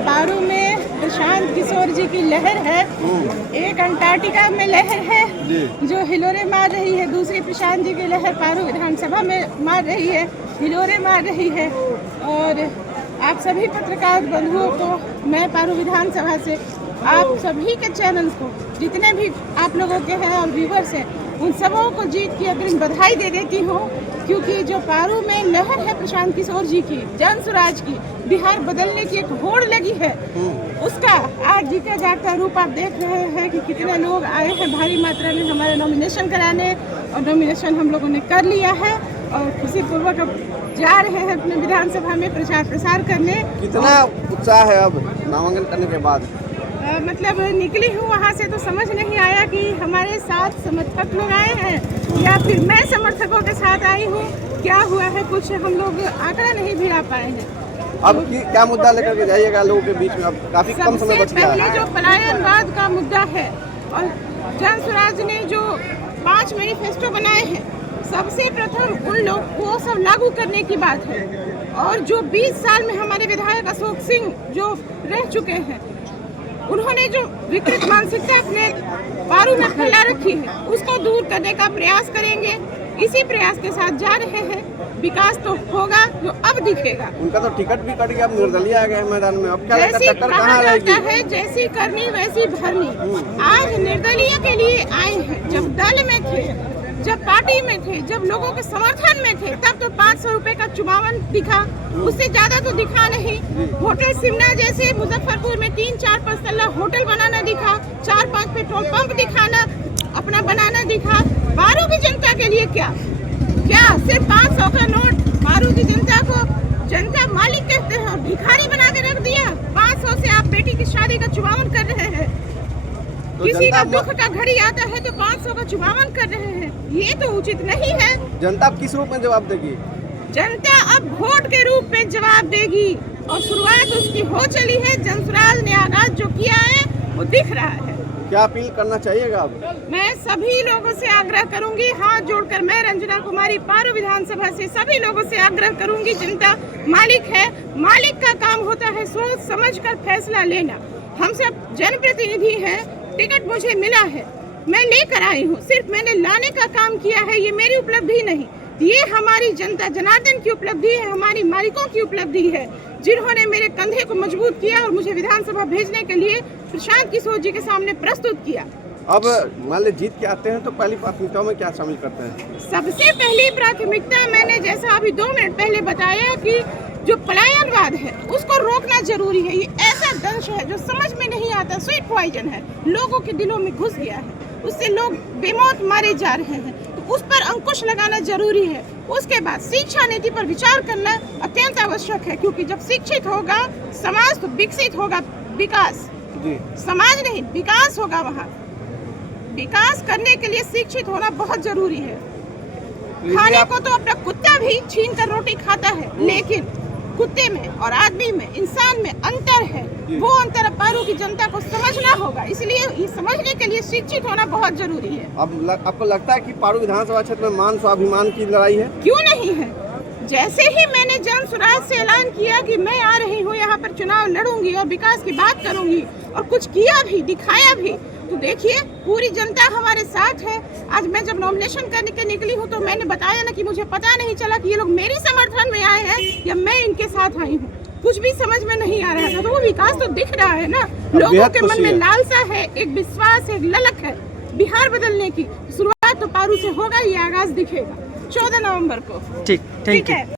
पारू में प्रशांत किशोर जी की लहर है, एक अंटार्कटिका में लहर है जो हिलोरे मार रही है, दूसरी प्रशांत जी की लहर पारू विधानसभा में मार रही है, हिलोरे मार रही है। और आप सभी पत्रकार बंधुओं को मैं पारू विधानसभा से आप सभी के चैनल्स को जितने भी आप लोगों के हैं और व्यूवर्स हैं उन सबों को जीत की अग्रिम बधाई दे देती हूँ, क्योंकि जो पारू में लहर है प्रशांत किशोर जी की, जन स्वराज की, बिहार बदलने की एक होड़ लगी है, उसका आज जीता जागता रूप आप देख रहे हैं कि कितने लोग आए हैं भारी मात्रा में हमारे नॉमिनेशन कराने, और नॉमिनेशन हम लोगों ने कर लिया है और खुशीपूर्वक अब जा रहे हैं अपने विधानसभा में प्रचार प्रसार करने। कितना उत्साह है अब नामांकन करने के बाद? मतलब निकली हूँ वहाँ से तो समझ नहीं आया कि हमारे साथ समर्थक लोग आए हैं या फिर मैं समर्थकों के साथ आई हूँ, क्या हुआ है कुछ हम लोग आंकड़ा नहीं भिड़ा पाए हैं। अब क्या मुद्दा लेकर के जाइएगा लोगों के बीच में? अब काफी कम समय बच गया है। पहले जो पलायनवाद का मुद्दा है और जन स्वराज ने जो 5 मैनिफेस्टो बनाए हैं, सबसे प्रथम उन लोग को सब लागू करने की बात है। और जो 20 साल में हमारे विधायक अशोक सिंह जो रह चुके हैं, उन्होंने जो विकृत मानसिकता अपने पारू में फैला रखी है उसको दूर करने का प्रयास करेंगे। इसी प्रयास के साथ जा रहे हैं। विकास तो होगा जो अब दिखेगा। उनका तो टिकट भी कट गया, अब निर्दलीय आ गए मैदान में। अब क्या टक्कर कहाँ रहेगी? जैसी करनी वैसी भरनी। आज निर्दलीय के लिए आए हैं। जब दल में थे, जब पार्टी में थे, जब लोगों के समर्थन में थे, तब तो 500 रुपए का चुमावन दिखा, उससे ज्यादा तो दिखा नहीं। होटल सिमना जैसे मुजफ्फरपुर में 3-4 तल्ला होटल बनाना दिखा, 4-5 पेट्रोल पंप दिखाना, अपना बनाना दिखा। पारू की जनता के लिए क्या सिर्फ 500 का नोट पारू की जनता को जनता मालिक कहते हैं और भिखारी बना के रख दिया। 500 से आप बेटी की शादी का चुमावन कर रहे हैं। तो किसी का दुख का घड़ी आता है तो 500 का चुमावन कर रहे हैं, ये तो उचित नहीं है। जनता अब किस रूप में जवाब देगी? जनता अब वोट के रूप में जवाब देगी और शुरुआत उसकी हो चली है। जन स्वराज ने आगाज जो किया है वो दिख रहा है। क्या अपील करना चाहिएगा अब? मैं सभी लोगों से आग्रह करूंगी, हाथ जोड़कर मैं रंजना कुमारी पारू विधानसभा से सभी लोगों से आग्रह करूंगी। जनता मालिक है, मालिक का काम होता है सोच समझकर फैसला लेना। हम सब जनप्रतिनिधि हैं, टिकट मुझे मिला है, मैं लेकर आई हूँ। सिर्फ मैंने लाने का काम किया है, ये मेरी उपलब्धि नहीं, ये हमारी जनता जनार्दन की उपलब्धि है, हमारी मालिकों की उपलब्धि है, जिन्होंने मेरे कंधे को मजबूत किया और मुझे विधानसभा भेजने के लिए प्रशांत किशोर जी के सामने प्रस्तुत किया। अब मान लीजिए जीत के आते हैं तो पहली प्राथमिकताओं में क्या शामिल करते हैं? सबसे पहली प्राथमिकता मैंने जैसा अभी 2 मिनट पहले बताया कि जो पलायनवाद है उसको रोकना जरूरी है। ये ऐसा दंश है जो समझ में नहीं आता, स्वीट पॉइजन है, लोगों के दिलों में घुस गया है, उससे लोग बेमौत मारे जा रहे हैं, तो उस पर अंकुश लगाना जरूरी है। उसके बाद शिक्षा नीति पर विचार करना अत्यंत आवश्यक है, क्योंकि जब शिक्षित होगा समाज तो विकसित होगा। विकास समाज नहीं विकास होगा। वहाँ विकास करने के लिए शिक्षित होना बहुत जरूरी है। खाने को तो अपना कुत्ता भी छीन कर रोटी खाता है, लेकिन कुत्ते में और आदमी में, इंसान में अंतर है। वो अंतर पारू की जनता को समझना होगा, इसलिए ये समझने के लिए शिक्षित होना बहुत जरूरी है। अब आपको लगता है कि पारू विधानसभा क्षेत्र में मान स्वाभिमान की लड़ाई है? क्यों नहीं है। जैसे ही मैंने जन स्वराज से ऐलान किया कि मैं आ रही हूँ यहाँ पर चुनाव लड़ूंगी और विकास की बात करूंगी और कुछ किया भी, दिखाया भी, तो देखिए पूरी जनता हमारे साथ है। आज मैं जब नॉमिनेशन करने के निकली हूँ तो मैंने बताया ना कि मुझे पता नहीं चला कि ये लोग मेरी समर्थन में आए हैं या मैं इनके साथ आई हूँ, कुछ भी समझ में नहीं आ रहा था। तो वो विकास तो दिख रहा है ना, लोगों के मन में लालसा है, एक विश्वास है, एक ललक है बिहार बदलने की। शुरुआत तो पारू से होगा, ये आगाज दिखेगा 14 नवंबर को। ठीक है।